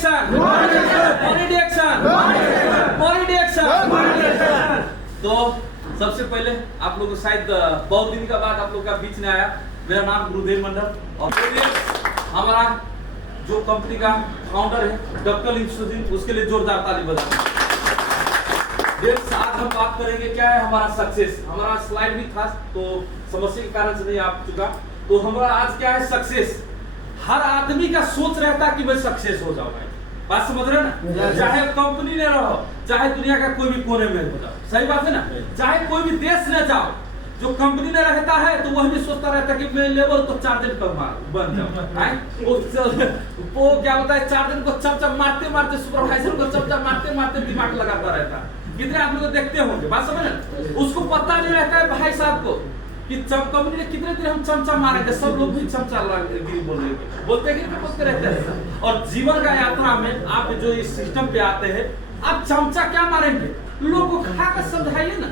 Action, तो सबसे पहले आप लोग शायद बहुत दिन का बाद आप लोग का बीच में आया। मेरा नाम गुरुदेव मंडल और हमारा जो कंपनी का फाउंडर है डॉक्टर इंस्टीट्यूट, उसके लिए जोरदार ताली बजाएं। आज हम बात करेंगे क्या है हमारा सक्सेस। हमारा स्लाइड भी था तो समस्या के कारण से नहीं आ चुका। तो हमारा आज क्या है सक्सेस। हर आदमी का सोच रहता है कि मैं सक्सेस हो जाऊंगा। बात समझ रहे ना, चाहे कंपनी में रहो, चाहे दुनिया का कोई भी कोने में हो जाओ, सही बात है ना, चाहे कोई भी देश में जाओ, जो कंपनी में रहता है तो वह भी सोचता रहता है कि मैं लेवल तो 4 दिन पर बन जाऊं। वो क्या होता है 4 दिन को चमचा मारते मारते, सुपरवाइजर को चमचा मारते मारते दिमाग लगाता रहता है। कितने आदमी को देखते होंगे, बात समझ रहे, उसको पता नहीं रहता है भाई साहब को कि कंपनी ने कितने दिन हम चमचा मारेंगे। सब लोग भी चमचा बोलते रहते हैं। और जीवन का यात्रा में आप जो इस सिस्टम पे आते हैं, आप चमचा क्या मारेंगे, लोगों को खाकर समझाइए ना,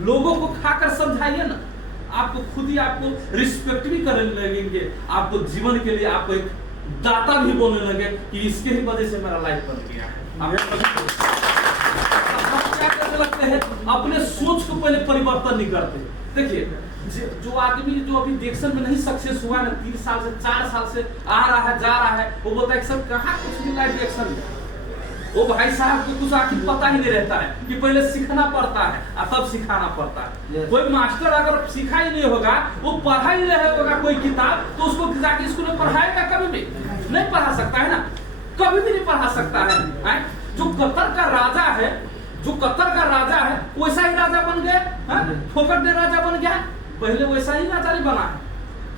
लोगों को खाकर समझाइए ना। आपको खुद ही आपको रिस्पेक्ट भी करने लगेंगे, आपको जीवन के लिए आपको एक दाता भी बोलने लगे कि इसके ही वजह से मेरा लाइफ बन गया है। क्या करने लगते हैं, अपने सोच को पहले परिवर्तन नहीं करते। देखिए जो आदमी जो अभी डिएक्शन में नहीं सक्सेस हुआ ना, 3 साल से 4 साल से आ रहा है जा रहा है, वो बोलता है सर कहाँ कुछ मिला है डिएक्शन में। वो भाई साहब को कुछ आखिर पता ही नहीं रहता है कि पहले सीखना पड़ता है और तब सिखाना पड़ता है। कोई मास्टर अगर सिखा ही नहीं होगा, वो पढ़ा ही नहीं होगा कोई किताब, तो उसको जाके स्कूल में पढ़ाएगा, कभी भी नहीं पढ़ा सकता है ना, कभी भी नहीं पढ़ा सकता है। जो कतर का राजा है, जो कतर का राजा है वैसा ही राजा बन गया, फोकट में राजा बन गया। पहले वैसा ही राजा नहीं बना है,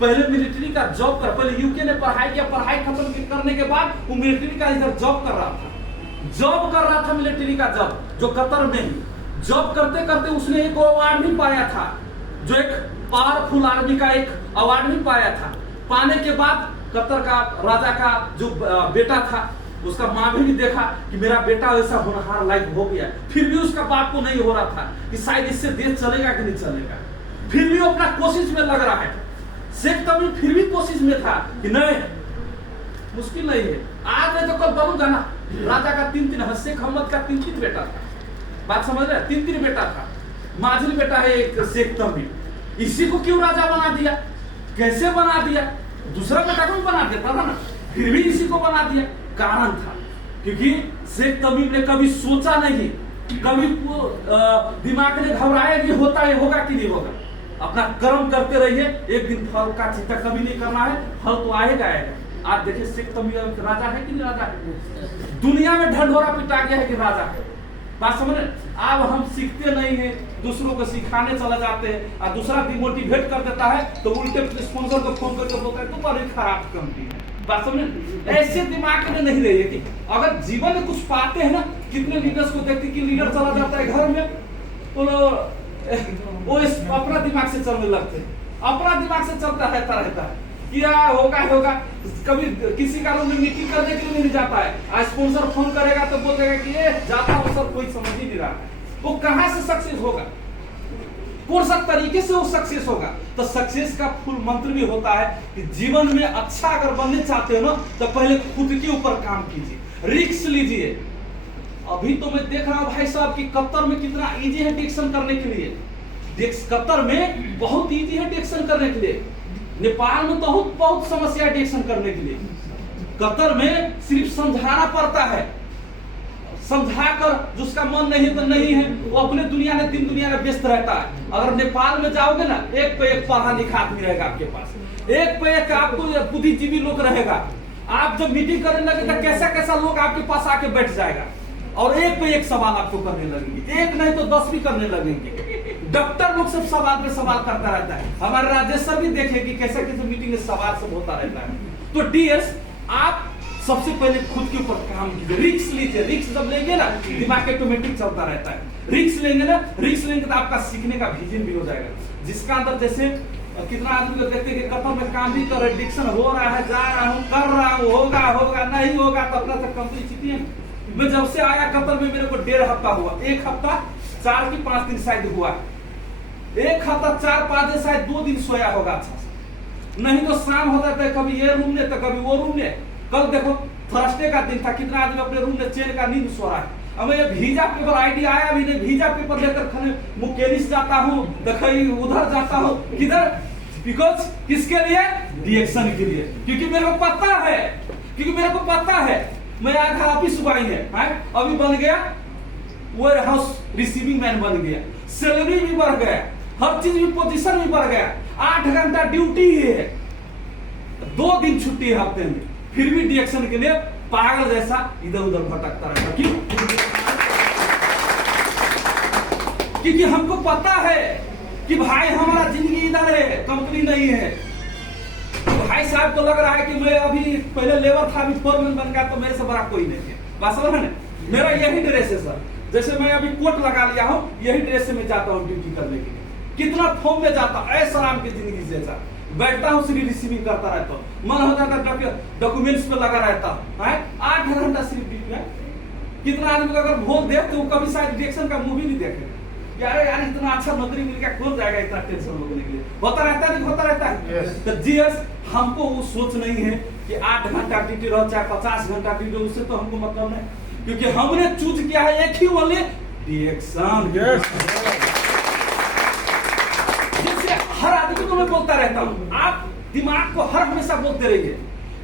पहले मिलिट्री का जॉब कर, पहले यूके ने पढ़ाई किया, पढ़ाई खत्म करने के बाद वो मिलिट्री का इधर जॉब कर रहा था मिलिट्री का जॉब, जो कतर में ही जॉब करते करते उसने एक अवार्ड भी पाया था, जो एक पावरफुल आर्मी का एक अवार्ड भी पाया था। पाने के बाद कतर का राजा का जो बेटा था, उसका माँ भी देखा कि मेरा बेटा ऐसा होनहार लायक हो गया, फिर भी उसका बाप को नहीं हो रहा था कि शायद इससे देश चलेगा कि नहीं चलेगा। फिर भी अपना कोशिश में लग रहा है। शेख तमीम फिर भी कोशिश में था कि नहीं, मुश्किल नहीं है, आज नहीं तो कल बनूंगा ना। राजा का 3 शेख अहमद का 3 बेटा था, बात समझ रहे, 3 बेटा था। माझिल बेटा है एक शेख तमीम, इसी को क्यों राजा बना दिया, कैसे बना दिया, दूसरा बेटा को बना देता था ना, फिर भी इसी को बना दिया। कारण था क्योंकि शेख तमीम ने कभी सोचा नहीं, कभी दिमाग ने घबराया कि होता है होगा कि नहीं होगा। अपना कर्म करते रहिए, एक दिन फल का चिंता कभी नहीं करना है, फल तो आएगा आएगा। आप देखिए शेख तमीम राजा है कि नहीं राजा है, दुनिया में ढंढोरा पिटा गया है कि राजा है। बात समझ रहे, अब हम सीखते नहीं है, दूसरों को सिखाने चला जाते हैं और दूसरा डिमोटिवेट कर देता है तो उल्टे स्पॉन्सर को फोन करके बोलता है तो बड़ी खराब कंपनी है। बात समझ, ऐसे दिमाग में नहीं रहिए कि अगर जीवन में कुछ पाते हैं ना, कितने लीडर्स को देखते कि लीडर चला जाता है घर में तो वो अपना दिमाग से चलने लगते हैं, अपना दिमाग से चलता रहता है क्या होगा होगा। कभी किसी का रूम में मीटिंग करने के लिए नहीं जाता है, आज स्पॉन्सर फोन करेगा तो बोलेगा कि ये जाता हूं सर, कोई समझ ही नहीं रहा है। वो कहां से सक्सेस होगा, कौन सा तरीके से वो सक्सेस होगा। तो सक्सेस का फुल मंत्र भी होता है कि जीवन में अच्छा अगर बनने चाहते हो ना, तो पहले खुद के ऊपर काम कीजिए, रिस्क लीजिए। अभी तो मैं देख रहा हूं भाई साहब कि कतर में कितना इजी है डिएक्शन करने के लिए, कतर में बहुत इजी है डिएक्शन करने के लिए। नेपाल में तो बहुत समस्या है डिएक्शन करने के लिए, कतर में सिर्फ समझाना पड़ता है, समझाकर जिसका मन नहीं है तो नहीं है, वो अपने दुनिया में दिन दुनिया में व्यस्त रहता है। अगर नेपाल में जाओगे ना, एक पे एक पढ़ा लिखा आदमी रहेगा आपके पास, एक पे एक आपको बुद्धिजीवी लोग रहेगा। आप जब मीटिंग करने लगेगा कैसा कैसा लोग आपके पास आके बैठ जाएगा और एक पे एक सवाल आपको करने लगेंगे, एक नहीं तो 10 भी करने लगेंगे। डॉक्टर लोग सब सवाल पे सवाल करता रहता है, हमारे राजेश सर भी देख ले कि कैसे कैसे मीटिंग में सवाल सब होता रहता है। तो डीएस आप सबसे पहले खुद के ऊपर काम कीजिए, रिस्क लीजिए। रिस्क जब लेंगे ना, दिमाग ऑटोमेटिक चलता रहता है। रिस्क लेंगे ना, रिस्क लेंगे तो आपका सीखने का विजन भी हो जाएगा। जिसका अंदर जैसे कितना आदमी को देखते हैं कतर में काम भी कर रहे, डिक्शन हो रहा है, जा रहा हूँ, कर रहा हूँ, होगा नहीं होगा तो अपना तक कंपनी जीती है। मैं जब से आया कतर में मेरे को 1.5 हफ्ता हुआ, 1 हफ्ता 4 की 5 दिन शायद हुआ, 1 हफ्ता 4-5 दिन शायद 2 दिन सोया होगा अच्छा से, नहीं तो शाम होता था कभी ये रूम ने तो कभी वो रूम ने। कल देखो थर्सडे का दिन था, कितना आदमी अपने रूम में चैन का नींद सो रहा है। अब ये वीजा पेपर आईडी आया भी नहीं, वीजा पेपर लेकर खाने मुकेनिस जाता हूँ, देखिए उधर जाता हूँ, किधर? बिकॉज किसके लिए? रिएक्शन के लिए। क्योंकि मेरे को पता है, मैं आधा ऑफिस बॉय है, अभी बन गया वेयर हाउस रिसीविंग मैन बन गया, सैलरी भी बढ़ गया, हर चीज भी, पोजीशन भी बढ़ गया, 8 घंटा ड्यूटी है, 2 दिन छुट्टी है हफ्ते में, फिर भी रिएक्शन के लिए पागल जैसा इधर उधर भटकता रहता। क्यों? क्योंकि हमको पता है कि भाई हमारा जिंदगी इधर है, कंपनी नहीं है। भाई साहब को लग रहा है कि मैं अभी पहले लेबर था, अभी फोरमैन बन गया, तो मेरे से बड़ा कोई नहीं है। बात समझ में? मेरा यही ड्रेस है सर, जैसे मैं अभी कोट लगा लिया हूँ, यही ड्रेस से मैं जाता हूँ ड्यूटी करने के लिए। कितना फॉर्म में जाता हूँ, ऐसा आराम की जिंदगी जैसा बैठता हूँ, सिर्फ रिसीविंग करता रहता हूँ, मन होता है डॉक्यूमेंट्स पे लगा रहता हूँ, 8 घंटा सिर्फ ड्यूटी है। कितना आदमी को अगर भोग दे तो कभी शायद रिएक्शन का मूवी नहीं देखेगा, यार इतना अच्छा नौकरी मिल गया, कौन जाएगा इतना टेंशन लोगने के लिए? होता रहता है, नहीं होता रहता है। तो जीएस हमको वो सोच नहीं है कि 8 घंटा ड्यूटी रहो चाहे 50 घंटा ड्यूटी, उससे तो हमको मतलब नहीं, क्योंकि हमने चूज किया है एक ही ओनली रिएक्शन। जैसे हर आदमी को मैं बोलता रहता हूँ, आप दिमाग को हर हमेशा बोलते रहिए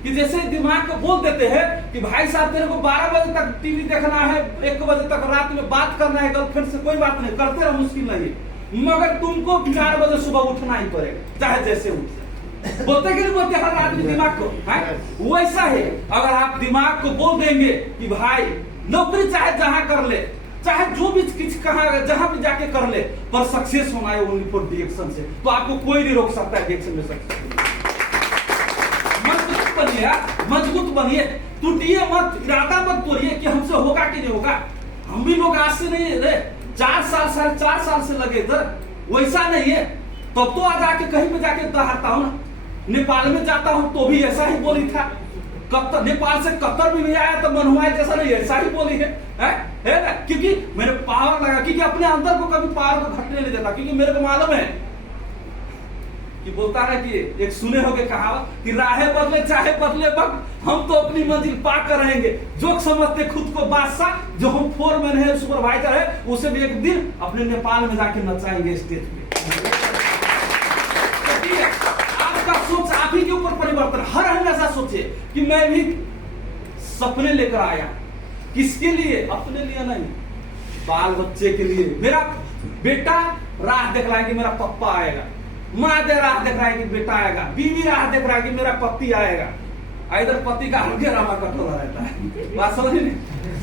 कि जैसे दिमाग को बोल देते हैं कि भाई साहब तेरे को 12 बजे तक टीवी देखना है, 1 बजे तक रात में बात करना है गर्लफ्रेंड से, कोई बात नहीं, करते रहो, मुश्किल नहीं है, मगर तुमको 4 बजे सुबह उठना ही पड़ेगा, चाहे जैसे उठ। बोलते कि नहीं बोलते हर आदमी दिमाग को? वैसा है, अगर आप दिमाग को बोल देंगे कि भाई नौकरी चाहे जहां कर ले, चाहे जो भी कहा जहां भी जाके कर ले, पर सक्सेस होना है ओनली फॉर रिएक्शन से, तो आपको कोई नहीं रोक सकता है रिएक्शन में सक्सेस। मजबूत बनिए, टूटिए मत, इरादा मत तोड़िए कि हमसे होगा कि नहीं होगा। हम भी लोग आज से नहीं रहे, 4 साल 4.5 साल से लगे इधर, वैसा नहीं है। तब तो आज आके कहीं पे जाके दहाड़ता हूँ ना, नेपाल में जाता हूँ तो भी ऐसा ही बोली था, कतर नेपाल से कतर भी नहीं आया तो मनहुआ जैसा नहीं, ऐसा ही बोली है ना? क्योंकि मैंने पावर लगा, क्योंकि अपने अंदर को कभी पावर को घटने नहीं देता, क्योंकि मेरे को मालूम है कि बोलता है कि एक सुने होगे कहावत कि राहें बदले चाहे बदले वक्त, हम तो अपनी मंजिल पाकर रहेंगे। जो समझते खुद को बादशाह, जो हम फोरमैन है, सुपरवाइजर है, उसे भी एक दिन अपने नेपाल में जाके नचाएंगे स्टेज पे। आपका सोच आप ही के ऊपर परिवर्तन, हर हमेशा सोचिए कि मैं भी सपने लेकर आया, किसके लिए? अपने लिए नहीं, बाल बच्चे के लिए। मेरा बेटा राह देख रहा है कि मेरा पप्पा आएगा, माँ दे राह देख रहा है कि बेटा आएगा, बीवी राह देख रहा है कि मेरा पति आएगा। इधर पति का अलगे रामा कटोला रहता है, बात समझ नहीं,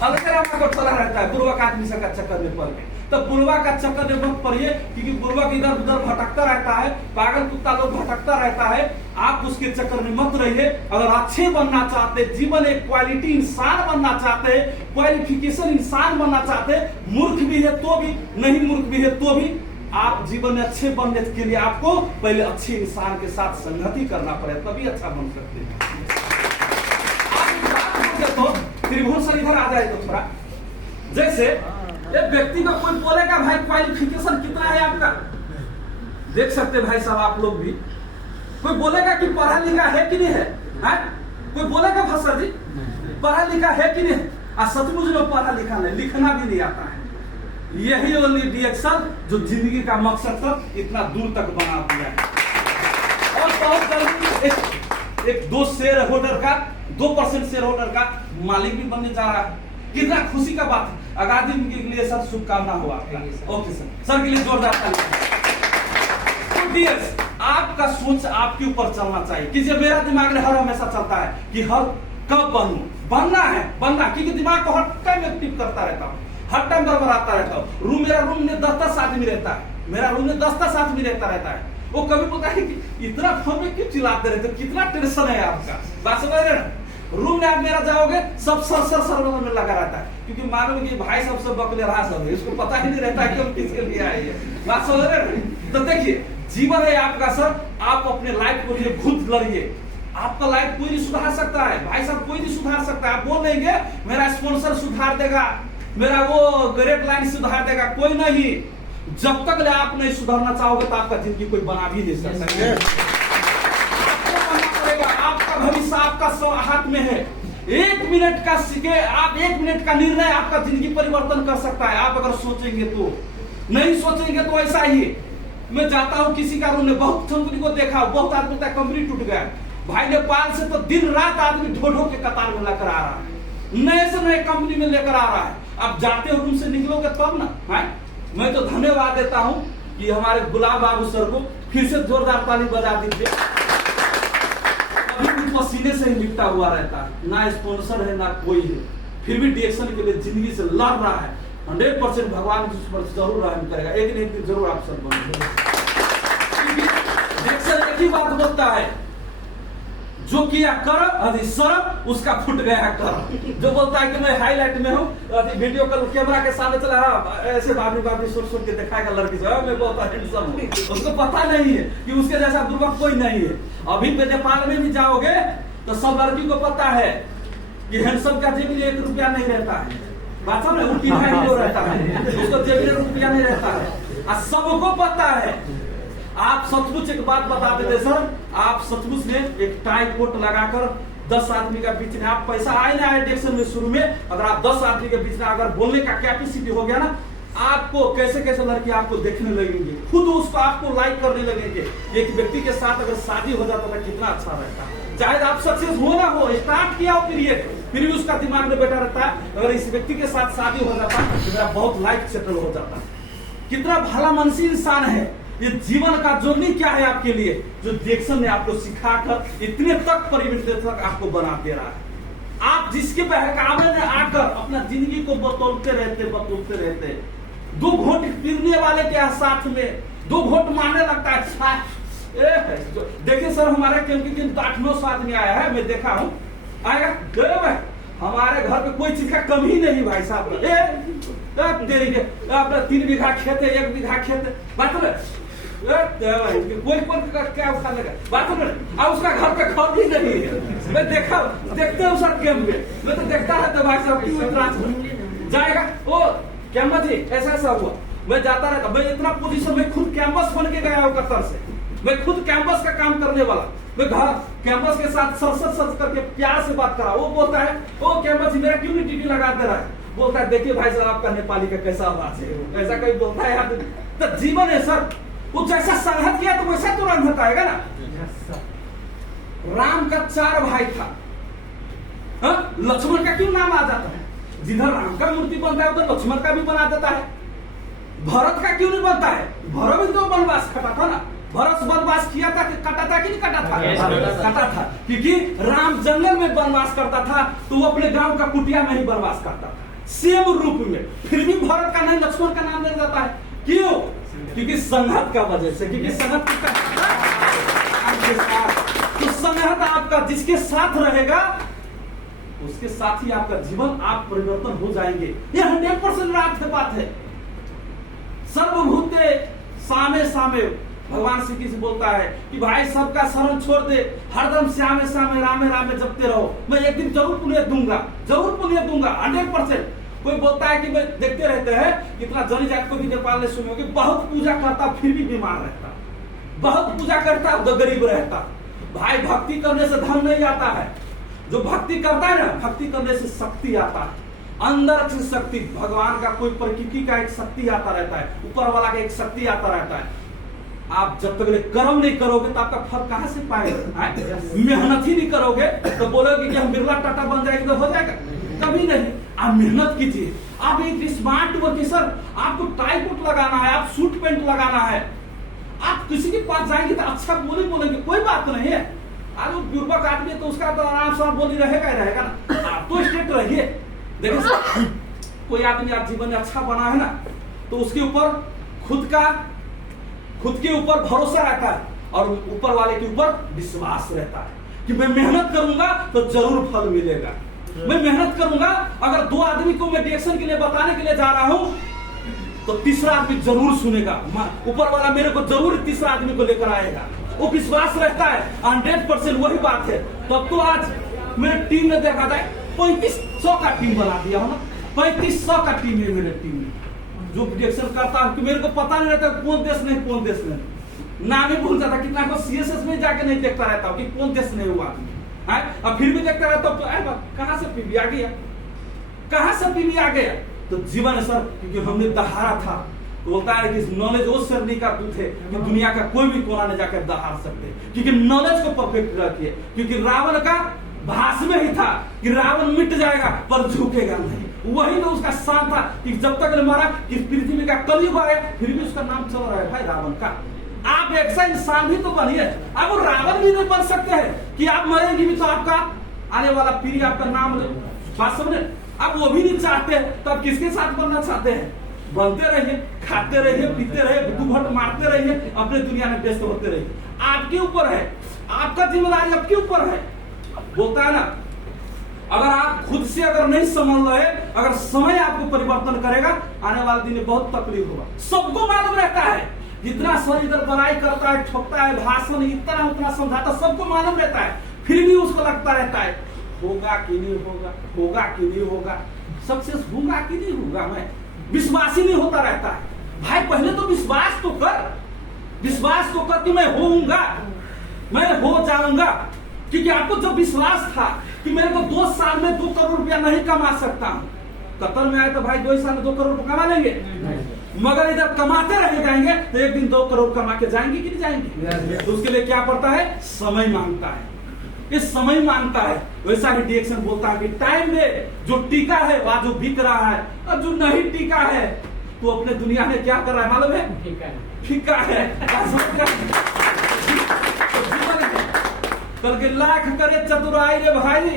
अलगे रामा कटोला रहता है, बुर्बक आदमी से का चक्कर में पड़ गए। तो बुर्बक का चक्कर में मत पड़िए, क्योंकि बुर्बक इधर उधर भटकता रहता है, पागल कुत्ता लोग भटकता रहता है, आप उसके चक्कर में मत रहिए। अगर अच्छे बनना चाहते, जीवन एक क्वालिटी इंसान बनना चाहते, क्वालिफिकेशन इंसान बनना चाहते, मूर्ख भी है तो भी, नहीं मूर्ख भी है तो भी, आप जीवन में अच्छे बनने के लिए आपको पहले अच्छे इंसान के साथ संगति करना पड़े, तभी अच्छा बन सकते हैं। तो त्रिभुवन सर इधर आ जाए तो थोड़ा, जैसे एक व्यक्ति को कोई बोलेगा भाई क्वालिफिकेशन कितना है आपका, देख सकते भाई साहब आप लोग भी, कोई बोलेगा कि पढ़ा लिखा है कि नहीं है, कोई बोलेगा भाषा जी पढ़ा लिखा है कि नहीं? सचमुच में पढ़ा लिखा नहीं, लिखना भी नहीं आता है। यही ओनली रिएक्शन जो जिंदगी का मकसद तक इतना दूर तक बना दिया है। और बहुत जल्दी एक 2 शेयर होल्डर का 2% शेयर होल्डर का मालिक भी बनने जा रहा है, कितना खुशी का बात है। आगामी के लिए सर शुभकामना हो आपका। ओके सर के लिए जोरदार ताली। आपका सोच आपके ऊपर चलना चाहिए, कि जब मेरा दिमाग में हर हमेशा चलता है कि हर कब बनूं, बनना है बनना, क्योंकि दिमाग को हर टाइम एक्टिव करता रहता हूँ, हर टाइम बरबराता रहता हूँ। मेरा रूम में 10-10 आदमी रहता है, मेरा रूम में 10-10 आदमी रहता है। वो कभी बोलता है कि इतना फोन में क्यों चिल्लाते रहते, कितना टेंशन है आपका, बात समझ रहे हैं? रूम में आप मेरा जाओगे सब सर में लगा रहता है, क्योंकि मालूम कि भाई सबसे बकले रहा सब है, इसको पता ही नहीं रहता है कि हम किसके लिए आए हैं, बात समझ रहे हैं? तो देखिए जीवन है आपका सर, आप अपने लाइफ को लिए खुद लड़िए। आपका लाइफ कोई नहीं सुधार सकता है भाई साहब, कोई नहीं सुधार सकता है। आप बोल देंगे मेरा स्पॉन्सर सुधार देगा, मेरा वो ग्रेट लाइन सुधार देगा, कोई नहीं। जब तक आप नहीं सुधारना चाहोगे तो आपका जिंदगी कोई बना भी नहीं सकता। आपको बनना पड़ेगा, आपका भविष्य आपका हाथ में है। 1 मिनट का सीखे आप, 1 मिनट का निर्णय आपका जिंदगी परिवर्तन कर सकता है, आप अगर सोचेंगे तो। नहीं सोचेंगे तो ऐसा ही है। मैं जाता हूँ किसी का रूम में, बहुत कंपनी को देखा, बहुत आदमी का कंपनी टूट गया। भाई नेपाल से तो दिन रात आदमी ढो ढो के कतार में लेकर आ रहा है, नए से नए कंपनी में लेकर आ रहा है। अब जाते हो रूम से निकलोगे तब ना है। मैं तो धन्यवाद देता हूँ कि हमारे गुलाब बाबू सर को फिर से जोरदार ताली बजा दीजिए। अभी भी पसीने से ही लिपटा हुआ रहता है, ना स्पॉन्सर है ना कोई है, फिर भी डिएक्शन के लिए जिंदगी से लड़ रहा है। 100% भगवान उस पर जरूर रहम करेगा, एक न एक दिन जरूर आप सब बनेंगे। डिएक्शन एक ही बात बोलता है, जो किया कर सर उसका फुट गया कर। जो बोलता है कि मैं हाईलाइट में हूँ, वीडियो कल कैमरा के सामने चला ऐसे बाबरी बाबरी सुर के दिखाएगा लड़की से, मैं बहुत हैंडसम हूँ। उसको पता नहीं है कि उसके जैसा बुर्बक कोई नहीं है। अभी नेपाल में भी जाओगे तो सब लड़की को पता है कि हैंडसम का जेब में 1 रुपया नहीं रहता है। बात समझ, वो टीका जो रहता है उसको जेब में 1 रुपया नहीं रहता है। और सबको पता है। आप सचमुच एक बात बता देते सर, आप सचमुच ने एक टाई कोट लगाकर 10 आदमी का बीच में, आप पैसा आए ना आए डिएक्शन में शुरू में, अगर आप 10 आदमी के बीच में अगर बोलने का कैपेसिटी हो गया ना, आपको कैसे कैसे लड़के आपको देखने लगेंगे, खुद उसको आपको लाइक करने लगेंगे। एक व्यक्ति के साथ अगर शादी हो जाता था कितना अच्छा रहता, चाहे आप सक्सेस हो ना हो, स्टार्ट किया हो फिर भी उसका दिमाग में बैठा रहता है, अगर इस व्यक्ति के साथ शादी हो जाता तो मेरा बहुत लाइफ सेटल हो जाता। कितना भला मनसी इंसान है। ये जीवन का जर्नी क्या है आपके लिए, जो डिएक्शन ने आपको सिखाकर इतने तक परिवर्तित तक आपको बना दे रहा है। आप जिसके बहकावे में आकर अपना जिंदगी को बतौलते रहते 2 घोट पीने वाले के साथ में 2 घोट मारने लगता है। देखिए सर, हमारे क्योंकि 8-9 आदमी आया है, मैं देखा हूँ आएगा। हमारे घर पे कोई चीज का कमी नहीं भाई साहब। अपना 3 बीघा खेत है, 1 बीघा खेत है, बात कोई क्या उठा लगा बात अब उसका घर पे खौफ ही नहीं है। मैं देखते हूँ सर कैंप में, मैं तो देखता रहता भाई साहब क्यों जाएगा ओ कैंपस जी ऐसा हुआ। मैं जाता रहता, मैं इतना पोजीशन में खुद कैंपस बन के गया हूँ कतर से, मैं खुद कैंपस का काम करने वाला। मैं घर कैंपस के साथ सर करके प्यार से बात करा। वो बोलता है ओ कैंपस जी मेरा क्यों नहीं टीटी लगा दे रहा है। बोलता है देखिए भाई साहब आपका नेपाली का कैसा आवाज है, ऐसा कोई बोलता है यार। तो जीवन है सर, वो जैसा संघर्ष किया तो वैसा तुरंत बताएगा ना। राम का 4 भाई था, लक्ष्मण का क्यों नाम आ जाता है? जिधर राम का मूर्ति बनता है उधर लक्ष्मण का भी बना देता है। भरत का क्यों नहीं बनता है? भरत भी तो वनवास कटा था ना। भरत वनवास किया था कि कटा था कि नहीं कटा था? कटा था, क्योंकि राम जंगल में वनवास करता था तो वो अपने गांव का कुटिया में ही वनवास करता था सेम रूप में। फिर भी भरत का नाम लक्ष्मण का नाम नहीं जाता है, क्यों? क्योंकि संघर्ष का वजह से, क्योंकि संघर्ष तो संघर्ष आपका जिसके साथ रहेगा उसके साथ ही आपका जीवन आप परिवर्तन हो जाएंगे। ये 100% रात बात है। सर्वभूते सामे भगवान श्री कृष्ण बोलता है कि भाई सबका शरण छोड़ दे, हरदम श्यामे रामे जपते रहो, मैं एक दिन जरूर पुण्य दूंगा 100%। कोई बोलता है कि मैं देखते रहते हैं कितना जनी जात को भी नेपाल में सुने होगी, बहुत पूजा करता फिर भी बीमार रहता, बहुत पूजा करता गरीब रहता। भाई भक्ति करने से धन नहीं आता है, जो भक्ति करता है ना, भक्ति करने से शक्ति आता है, अंदर की शक्ति। भगवान का कोई प्रकृति का एक शक्ति आता रहता है, ऊपर वाला का एक शक्ति आता रहता है। आप जब तक कर्म नहीं करोगे तो आपका फल कहां से पाएगा? मेहनत ही नहीं करोगे तो बोलोगे कि हम बिरला टाटा बन जाएंगे तो हो जाएगा? कभी नहीं। आप मेहनत कीजिए, आप एक स्मार्ट वर्क सर, आपको टाई कोट लगाना है, आप सूट पैंट लगाना है। आप किसी के पास जाएंगे तो अच्छा बोलेंगे, कोई बात नहीं है। आज वो बुर्बक आदमी है तो उसका तो आराम से बोली रहेगा ही रहेगा ना। आप तो स्ट्रेट रहिए। देखिए कोई आदमी आप जीवन में अच्छा बना है ना तो उसके ऊपर खुद के ऊपर भरोसा रहता है और ऊपर वाले के ऊपर विश्वास रहता है कि मैं मेहनत करूंगा तो जरूर फल मिलेगा। मैं मेहनत करूंगा, अगर 2 आदमी को मैं डिएक्शन के लिए बताने के लिए जा रहा हूं तो तीसरा आदमी जरूर सुनेगा, ऊपर वाला मेरे को जरूर तीसरा आदमी को लेकर आएगा। वो विश्वास रहता है 100%। वही बात है। तब तो आज मेरे टीम में देखा जाए 3500 का टीम बना दिया हो ना, 3500 का टीम है मेरे टीम में जो डिएक्शन करता है। मेरे को पता नहीं रहता कौन देश नहीं, नाम ही भूल जाता। कितना को सीएसएस में जाके नहीं देखता रहता हूँ कि कौन देश नहीं हुआ। है। अब फिर भी देखता रहता तो कहां से पीवी आ गया, कहां से पीवी आ गया। तो जीवन सर क्योंकि हमने दहाड़ा था, तो बोलता है कि नॉलेज वो सरनी का दूत है कि दुनिया का कोई भी कोना में जाकर दहाड़ सकते, क्योंकि नॉलेज को परफेक्ट रखिए। क्योंकि रावण का भाष में ही था कि रावण मिट जाएगा पर झुकेगा नहीं। वही तो उसका शान था कि जब तक मारा कि पृथ्वी का कलयुग आया फिर भी उसका नाम चल रहा है भाई रावण का। आप ऐसा इंसान भी तो बनिए, अब वो रावण भी नहीं बन सकते हैं कि आप मरेंगे भी तो आपका आने वाला पीढ़ी आपका नाम बात समझे। अब वो भी नहीं चाहते तो आप किसके साथ बनना चाहते हैं? बनते रहिए, खाते रहिए, पीते रहिए, घूट मारते रहिए, अपने दुनिया में व्यस्त होते रहिए। आपके ऊपर है, आपका जिम्मेदारी आपके ऊपर है। बोलता है ना, अगर आप खुद से अगर नहीं समझ रहे, अगर समय आपको परिवर्तन करेगा, आने वाले दिन में बहुत तकलीफ होगा। सबको मालूम रहता है, जितना सर इधर बड़ाई करता है, ठोकता है, भाषण इतना उतना समझाता, सबको मालूम रहता है, फिर भी उसको लगता रहता है होगा कि नहीं होगा, होगा कि नहीं होगा, सक्सेस होगा कि नहीं होगा। मैं विश्वास ही नहीं होता रहता है। भाई पहले तो विश्वास तो कर, विश्वास तो कर कि मैं होऊंगा, मैं हो जाऊंगा। क्योंकि आपको जब विश्वास था कि मेरे को 2 साल में 2 करोड़ रुपया नहीं कमा सकता हूँ, कतर में आए तो भाई 2 साल में 2 करोड़ रुपया कमा लेंगे, मगर इधर कमाते रह जाएंगे तो एक दिन 2 करोड़ कमा के जाएंगे कि नहीं जाएंगे। तो उसके लिए क्या पड़ता है? समय मांगता है, ये समय मांगता है। वैसा ही डिएक्शन बोलता है कि टाइम में जो टीका है वह जो बिक रहा है, और जो नहीं टीका है तो अपने दुनिया में क्या कर रहा है मालूम है? फीका है। कल के लाख करे चतुराई रे भाई,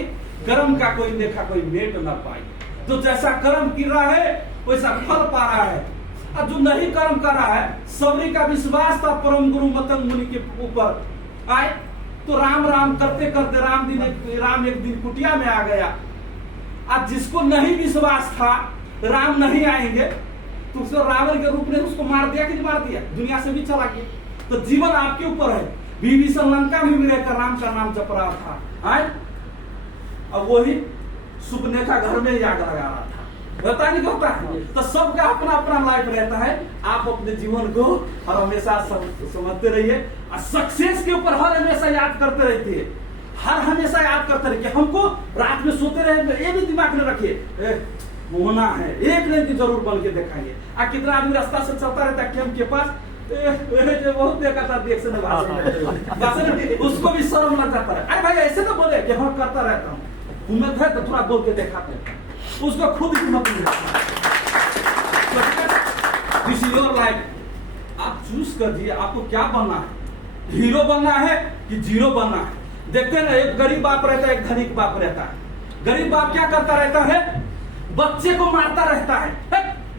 कर्म का कोई देखा कोई मेट न पाई। तो जैसा कर्म कर रहा है वैसा फल पा रहा है, और जो नहीं कर्म कर रहा है, सबरी का विश्वास था परम गुरु मतंग मुनि के ऊपर आए तो राम राम करते करते राम एक दिन कुटिया में आ गया। आज जिसको नहीं विश्वास था राम नहीं आएंगे तो उसको रावण के रूप में उसको मार दिया कि नहीं मार दिया, दुनिया से भी चला गया। तो जीवन आपके ऊपर है। विभीषण लंका में भी रहकर राम का नाम जप रहा था, आए अब वही सुपनेखा घर में याद लगा रहा था। बता नहीं होता है। तो सबका अपना अपना लाइफ रहता है। आप अपने जीवन को हर हमेशा समझते रहिए, और सक्सेस के ऊपर हर हमेशा याद करते रहते, हर हमेशा याद करते रहिए। हमको रात में सोते रहे ये भी दिमाग में रखिए, होना है एक दिन जरूर बन के दिखाएंगे। कितना आदमी रास्ता से चलता रहता है कैंप के पास, बहुत देखा था उसको भी शर्म लग जाता है। अरे भाई ऐसे तो बोले कि हाँ करता रहता हूँ, उम्मीद है तो थोड़ा बोल के दिखाते हैं, उसको खुद ही हिम्मत नहीं दिस इज योर लाइफ। आप चूज कर दिए आपको क्या बनना है, हीरो बनना है कि जीरो बनना है। देखते हैं ना, एक गरीब बाप रहता है, एक धनिक बाप रहता है। गरीब बाप क्या करता रहता है? बच्चे को मारता रहता है,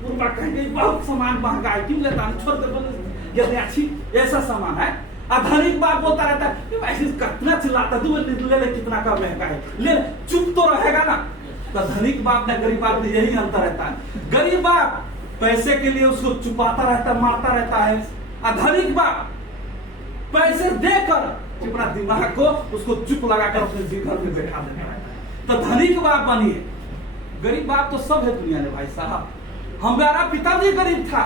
कहेंगे बहुत सामान महंगा है क्यों लेता है, छोड़ दे अच्छी ऐसा सामान है। और धनिक बाप बोलता रहता है कितना चिल्लाता ले कितना का महंगा है, ले चुप तो रहेगा ना। तो धनिक बाप ने गरीब बाप में यही अंतर रहता है। गरीब बाप पैसे के लिए उसको चुपाता रहता है, मारता रहता है, और धनिक बाप पैसे देकर अपना दिमाग को उसको चुप लगाकर अपने घर में बैठा देता है। तो धनिक बाप बनिए, गरीब बाप तो सब है दुनिया में भाई साहब। हमारा पिता भी गरीब था,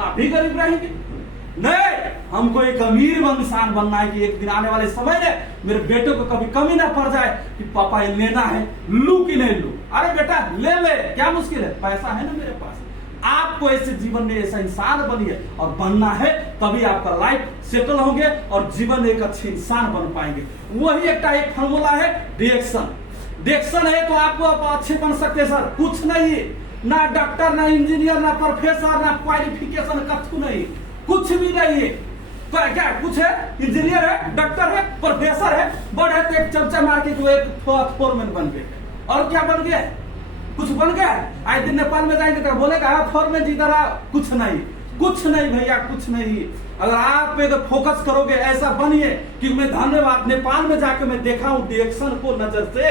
आप भी गरीब रहेंगे नहीं। हमको एक अमीर इंसान बनना है कि एक दिन आने वाले समय में मेरे बेटे को कभी कमी ना पड़ जाए कि पापा ये लेना है, लू कि नहीं लू। अरे बेटा ले ले, क्या मुश्किल है, पैसा है ना मेरे पास। आपको ऐसे जीवन में ऐसा इंसान बनिए, और बनना है तभी आपका लाइफ सेटल होंगे और जीवन में एक अच्छे इंसान बन पाएंगे। वही एक फॉर्मूला है डिएक्शन। डिएक्शन है तो आपको अच्छे बन सकते हैं सर, कुछ नहीं, ना डॉक्टर, ना इंजीनियर, ना प्रोफेसर, ना क्वालिफिकेशन, कछु नहीं, कुछ भी नहीं है। क्या कुछ है? इंजीनियर है, डॉक्टर है, प्रोफेसर है, बड़ है तो एक चमचा मार के जो एक फोरमैन बन गए, और क्या बन गया? कुछ बन गया? आज दिन नेपाल में जाएंगे तो बोलेगा फोरमैन जी इधर आओ, कुछ नहीं, कुछ नहीं भैया, कुछ नहीं। अगर आप पे फोकस करोगे ऐसा बनिए कि मैं धन्यवाद, नेपाल में जाके मैं देखा हूँ डिएक्शन को नजर से,